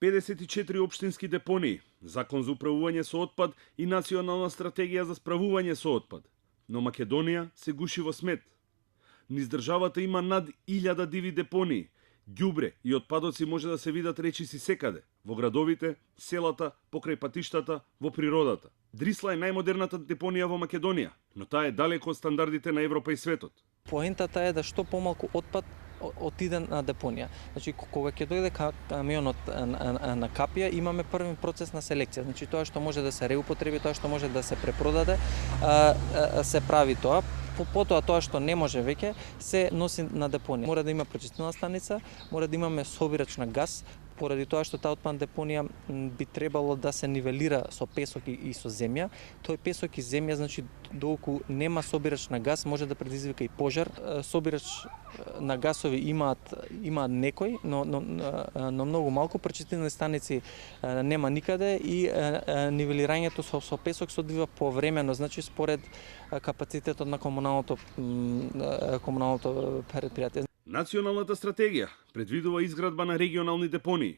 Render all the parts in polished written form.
54 општински депонии, закон за управување со отпад и национална стратегија за справување со отпад. Но Македонија се гуши во смет. Низ државата има над 1000 диви депонии. Ѓубре и отпадоци може да се видат речиси секаде, во градовите, селата, покрај патиштата, во природата. Дрисла е најмодерната депонија во Македонија, но таа е далеко од стандардите на Европа и светот. Поентата е да што помалку отпад отиде на депонија. Значи, кога ќе дојде камионот на капија, имаме првен процес на селекција. Значи, тоа што може да се реупотреби, тоа што може да се препродаде, се прави тоа. Потоа тоа што не може веќе се носи на депонија. Мора да има пречистилна станица, мора да имаме собирач на газ, поради тоа што таа отпадна депонија би требало да се нивелира со песок и со земја. Тој песок и земја, значи, доколку нема собирач на газ, може да предизвика и пожар. Собирач на гасови имаат некој, но многу малку. Пречистилни станици нема никаде и нивелирањето со песок се одвива повремено, значи според капацитетот на комуналното предпријатие. Националната стратегија предвидува изградба на регионални депонии.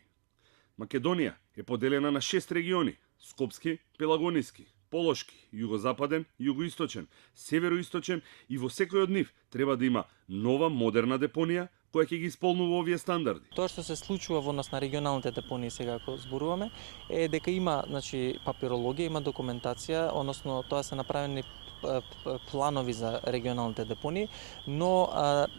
Македонија е поделена на 6 региони: Скопски, Пелагониски, Полошки, Југозападен, Југоисточен, Североисточен, и во секој од нив треба да има нова модерна депонија која ќе ги исполнува овие стандарди. Тоа што се случува во нас на регионалните депонии сега ако зборуваме е дека има, значи, папирологија, има документација, односно тоа се направени планови за регионалните депонии, но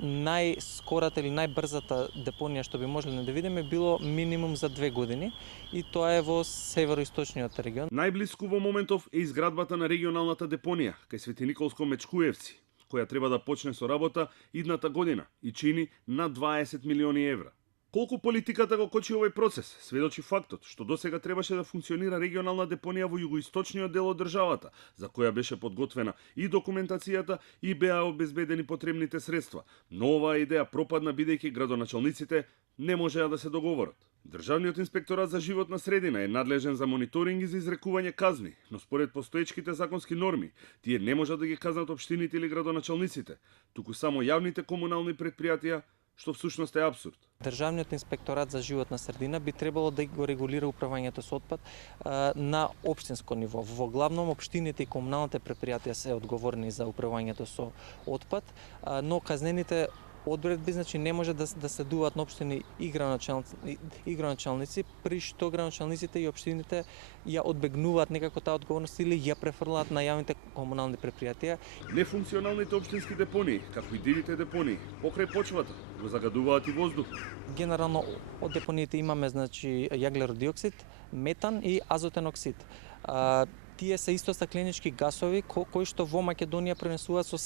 најскората или најбрзата депонија што би можеле да видиме било минимум за 2 години и тоа е во североисточниот регион. Најблиску во моментов е изградбата на регионалната депонија кај Свети Николско Мечкуевци, која треба да почне со работа идната година и чини над 20 милиони евра. Колку политиката го кочи овој процес, сведочи фактот што досега требаше да функционира регионална депонија во југоисточниот дел од државата, за која беше подготвена и документацијата и беа обезбедени потребните средства. Но оваа идеја пропадна бидејќи градоначалниците не можеа да се договорат. Државниот инспекторат за животна средина е надлежен за мониторинг и за изрекување казни, но според постоечките законски норми, тие не можат да ги казнат општините или градоначалниците, туку само јавните комунални предпријатија, што всушност е апсурд. Државниот инспекторат за животна средина би требало да го регулира управувањето со отпад на општинско ниво. Во главном општините и комуналните предпријатија се одговорни за управувањето со отпад, но казнените одредби, значи, не може да следуваат на општини и градоначалници, при што градоначалниците и општините ја одбегнуваат некако таа одговорност или ја префрлаат на јавните комунални предпријатија. Нефункционалните општински депонии, како и дивите депонии, покрај почвата, го загадуваат и воздух. Генерално од депониите имаме, значи, јаглеродиоксид, метан и азотен оксид. Тие се исто стакленички гасови кои што во Македонија пренесуваат со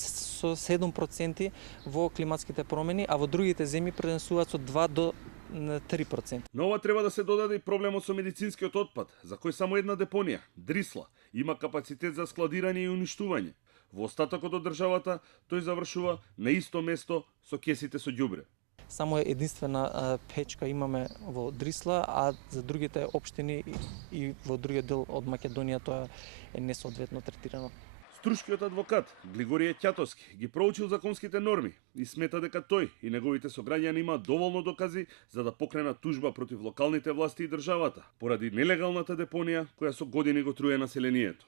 7% во климатските промени, а во другите земји пренесуваат со 2 до 3%. Но ова треба да се додаде и проблемот со медицинскиот отпад, за кој само една депонија, Дрисла, има капацитет за складирање и уништување. Во остатокот од државата тој завршува на исто место со кесите со ѓубре. Само единствена печка имаме во Дрисла, а за другите општини и во другиот дел од Македонија тоа е несоодветно третирано. Струшкиот адвокат Глигорije Ќатовски ги проучил законските норми и смета дека тој и неговите сограѓани имаат доволно докази за да покренат тужба против локалните власти и државата поради нелегалната депонија која со години го труе населението.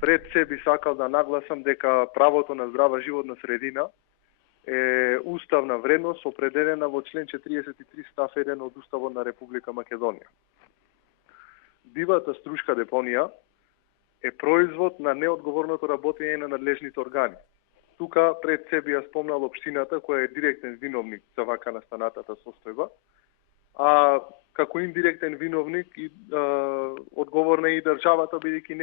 Пред се би сакал да нагласам дека правото на здрава животна средина е уставна вредност определена во член 43 став 1 од Уставот на Република Македонија. Дивата струшка депонија е производ на неодговорното работење на надлежните органи. Тука пред себе ја спомнал општината која е директен виновник за вака настанатата состојба, а како индиректен виновник одговорна е и државата бидејќи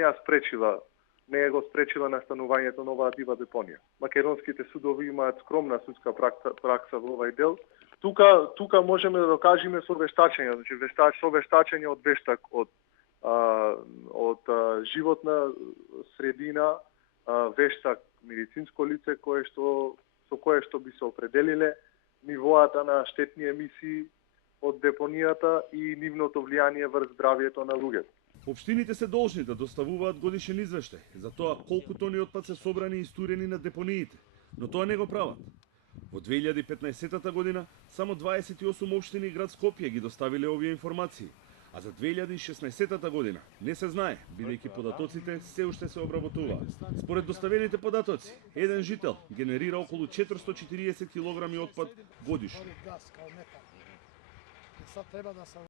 не го спречила настанувањето на оваа дива депонија. Македонските судови имаат скромна судска пракса во овај дел. Тука можеме да докажеме со вештачење, значи со вештачење од вештак од животна средина, вештак медицинско лице со кое што би се определиле нивоата на штетни емисии од депонијата и нивното влијание врз здравјето на луѓето. Општините се должни да доставуваат годишен извештај за тоа колку тони отпад се собрани и истурени на депониите, но тоа не го прават. Во 2015 година само 28 општини и град Скопје ги доставиле овие информации, а за 2016 година не се знае, бидејќи податоците се уште се обработуваат. Според доставените податоци, еден жител генерира околу 440 килограми отпад годишно.